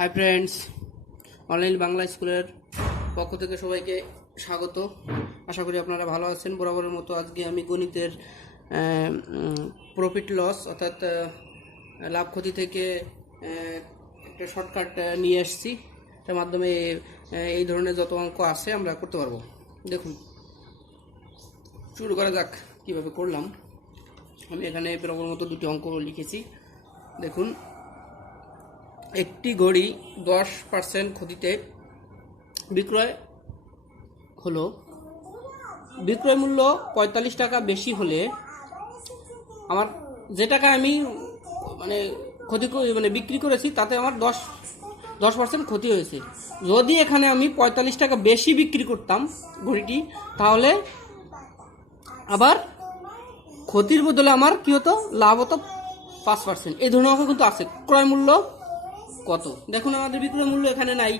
Hi friends, online Bangla স্কুলের পক্ষ থেকে সবাইকে স্বাগত। আশা করি আপনারা ভালো আছেন। বরাবরের মতো আজকে আমি গণিতের প্রফিট লস অর্থাৎ লাভ ক্ষতি থেকে একটা শর্টকাট নিয়ে এসেছি। তার মাধ্যমে এই ধরনের যত অঙ্ক আছে আমরা করতে পারবো। দেখুন, শুরু করা যাক কীভাবে করলাম। আমি এখানে বরাবরের মতো দুটি অঙ্ক লিখেছি। দেখুন, একটি ঘড়ি 10% ক্ষতিতে বিক্রয় হলো। বিক্রয় মূল্য 45 টাকা বেশি হলে আমার যে টাকা আমি বিক্রি করেছি তাতে আমার 10% ক্ষতি হয়েছে। যদি এখানে আমি 45 টাকা বেশি বিক্রি করতাম ঘড়িটি, তাহলে আবার ক্ষতির বদলে আমার কি হতো, লাভ হতো 5%। এই ধরনের অঙ্ক কিন্তু আছে। ক্রয় মূল্য কত? দেখুন, আমাদের বিক্রয় মূল্য এখানে নাই।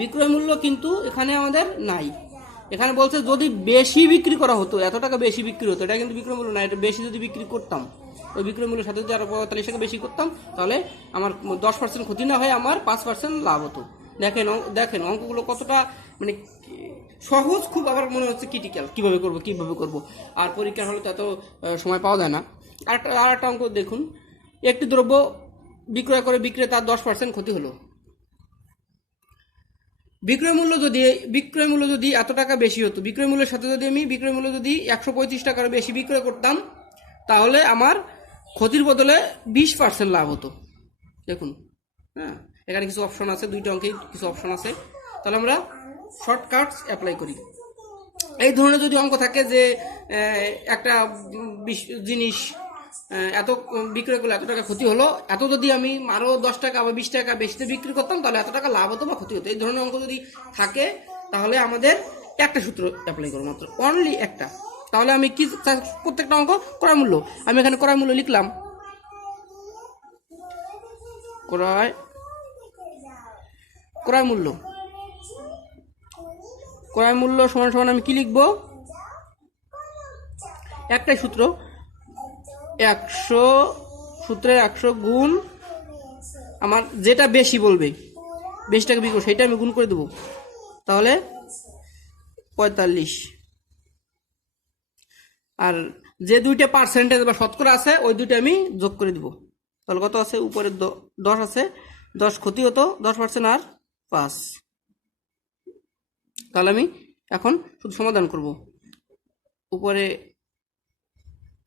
বিক্রয় মূল্য কিন্তু এখানে আমাদের নাই। এখানে বলছে যদি বেশি বিক্রি করা হতো, এত টাকা বেশি বিক্রি হতো, এটা কিন্তু বিক্রয় মূল্য না। এটা বেশি যদি বিক্রি করতাম, ওই বিক্রয় মূল্যের সাথে যদি আরো 45 টাকা বেশি করতাম, তাহলে আমার 10% ক্ষতি না হয়ে আমার 5% লাভ হতো। দেখেন অঙ্কগুলো কতটা সহজ, খুব আবার মনে হচ্ছে ক্রিটিক্যাল। কিভাবে করব। আর পরীক্ষা হলে তো এত সময় পাওয়া যায় না। আর একটা অঙ্ক দেখুন, একটি দ্রব্য বিক্রয় করে বিক্রেতার 10% ক্ষতি হলো। বিক্রয় মূল্য যদি এত টাকা বেশি হতো, বিক্রয় মূল্যের সাথে যদি আমি বিক্রয় মূল্য যদি 135 টাকার বেশি বিক্রয় করতাম, তাহলে আমার ক্ষতির বদলে 20% লাভ হতো। দেখুন, হ্যাঁ, এখানে কিছু অপশন আছে, দুইটা অঙ্কে কিছু অপশন আছে। তাহলে আমরা শর্টকাটস অ্যাপ্লাই করি। এই ধরনের যদি অঙ্ক থাকে যে একটা জিনিস এত বিক্রয় করলে এত টাকা ক্ষতি হলো, এত যদি আমি আরো 10 টাকা বা 20 টাকা বেশিতে বিক্রি করতাম, তাহলে এত টাকা লাভ হতো বা ক্ষতি হতো। এই ধরনের অঙ্ক যদি থাকে, তাহলে আমাদের একটা সূত্র অ্যাপ্লাই করবো, মাত্র অনলি একটা। তাহলে আমি কি প্রত্যেকটা অঙ্ক ক্রয় মূল্য, আমি এখানে ক্রয় মূল্য লিখলাম। ক্রয় মূল্য সমান সমান আমি কি লিখবো, একটাই সূত্র, 100 গুণ আমার যেটা বেশি বলবে, বেশি টাকা বিক্রি, সেটা আমি গুণ করে দেবো। তাহলে 45। আর যে দুইটা পার্সেন্টেজ বা শতকরা আছে, ওই দুইটা আমি যোগ করে দিব। তাহলে কত আছে, উপরে 10 আছে, 10 ক্ষতি হতো, 10% আর 5। তাহলে আমি এখন শুধু সমাধান করব। উপরে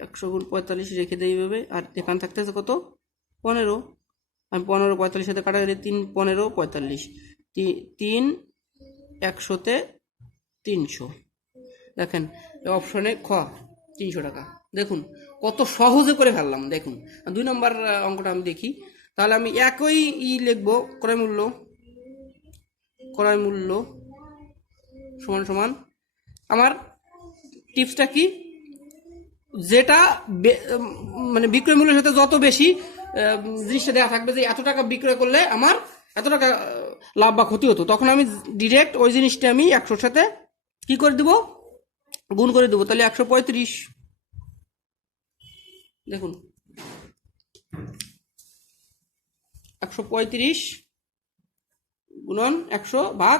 100 গুণ 45 রেখে দেয় এইভাবে। আর এখানে থাকতেছে কত, 15। আমি 15 45 সাথে কাটা গেলে 3 15 45, 3 100-তে 300। দেখেন অপশনে খ 300 টাকা। দেখুন কত সহজে করে ফেললাম। দেখুন 2 নম্বর অঙ্কটা আমি দেখি। তাহলে আমি একই লিখবো, ক্রয় মূল্য সমান সমান, আমার টিপসটা কি, যেটা বিক্রয় মূল্যের সাথে যত বেশি জিনিসটা দেওয়া থাকবে যে এত টাকা বিক্রয় করলে আমার এত টাকা লাভ বা ক্ষতি হতো, তখন আমি ডিরেক্ট ওই জিনিসটা আমি 100-র সাথে কি করে দিব, গুণ করে দেবো। তাহলে 135। দেখুন 135 গুণন 100 ভাগ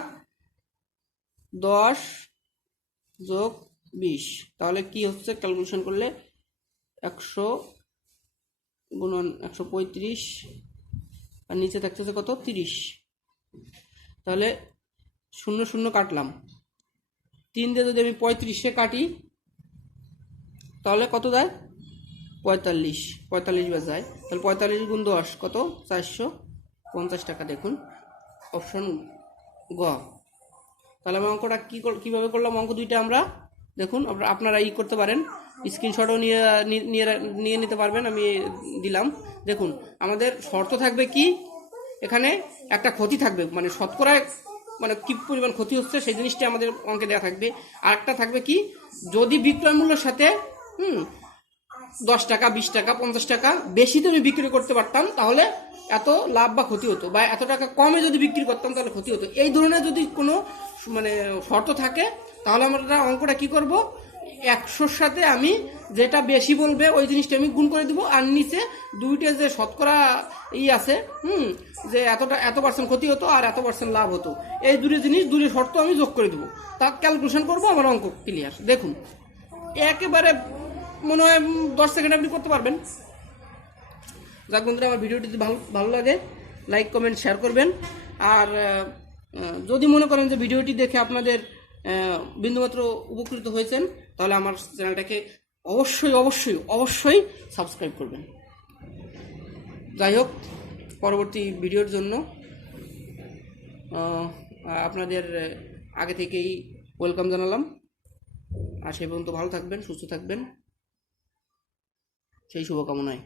10 যোগ 20। তাহলে কি হচ্ছে, ক্যালকুলেশন করলে 100 গুণন 135 আর নিচে থাকতেছে কত, 30। তাহলে 0 0 কাটলাম, 3 দিয়ে যদি আমি 35-এ কাটি, তাহলে কত দেয়, 45 বার যায়। তাহলে 45 গুণ 10 কত, 450 টাকা। দেখুন অপশন গ। তাহলে আমি অঙ্কটা কিভাবে করলাম, অঙ্ক দুইটা আমরা দেখুন, আপনারা করতে পারেন, স্ক্রিনশটও নিয়ে নিতে পারবেন, আমি দিলাম। দেখুন আমাদের শর্ত থাকবে কি, এখানে একটা ক্ষতি থাকবে, শতকরায় কি পরিমাণ ক্ষতি হচ্ছে সেই জিনিসটা আমাদের অঙ্কে দেওয়া থাকবে। আর একটা থাকবে কি, যদি বিক্রয় মূল্যের সাথে 10 টাকা 20 টাকা 50 টাকা বেশি আমি বিক্রি করতে পারতাম, তাহলে এত লাভ বা ক্ষতি হতো, বা এত টাকা কমে যদি বিক্রি করতাম তাহলে ক্ষতি হতো। এই ধরনের যদি কোনো শর্ত থাকে, তাহলে আমরা অঙ্কটা কি করব, 100-র সাথে আমি যেটা বেশি বলবে ওই জিনিসটা আমি গুণ করে দিব, আর নিচে দুইটা যে শতকরা আছে যে এত পার্সেন্ট ক্ষতি হতো আর এত পার্সেন্ট লাভ হতো, এই দুটো জিনিস দুটো শর্ত আমি যোগ করে দেবো, তার ক্যালকুলেশন করবো, আমার অঙ্ক ক্লিয়ার। দেখুন একেবারে মনে হয় 10 সেকেন্ড আপনি করতে পারবেন। যাক বন্ধুরা, আমার ভিডিওটি যদি ভালো লাগে লাইক কমেন্ট শেয়ার করবেন। আর যদি মনে করেন যে ভিডিওটি দেখে আপনাদের বিন্দুমাত্র উপকৃত হয়েছেন, তাহলে আমার চ্যানেলটাকে অবশ্যই অবশ্যই অবশ্যই সাবস্ক্রাইব করবেন। যাই হোক, পরবর্তী ভিডিওর জন্য আপনাদের আগে থেকেই ওয়েলকাম জানালাম। আর সেই পর্যন্ত ভালো থাকবেন, সুস্থ থাকবেন, সেই শুভকামনায়।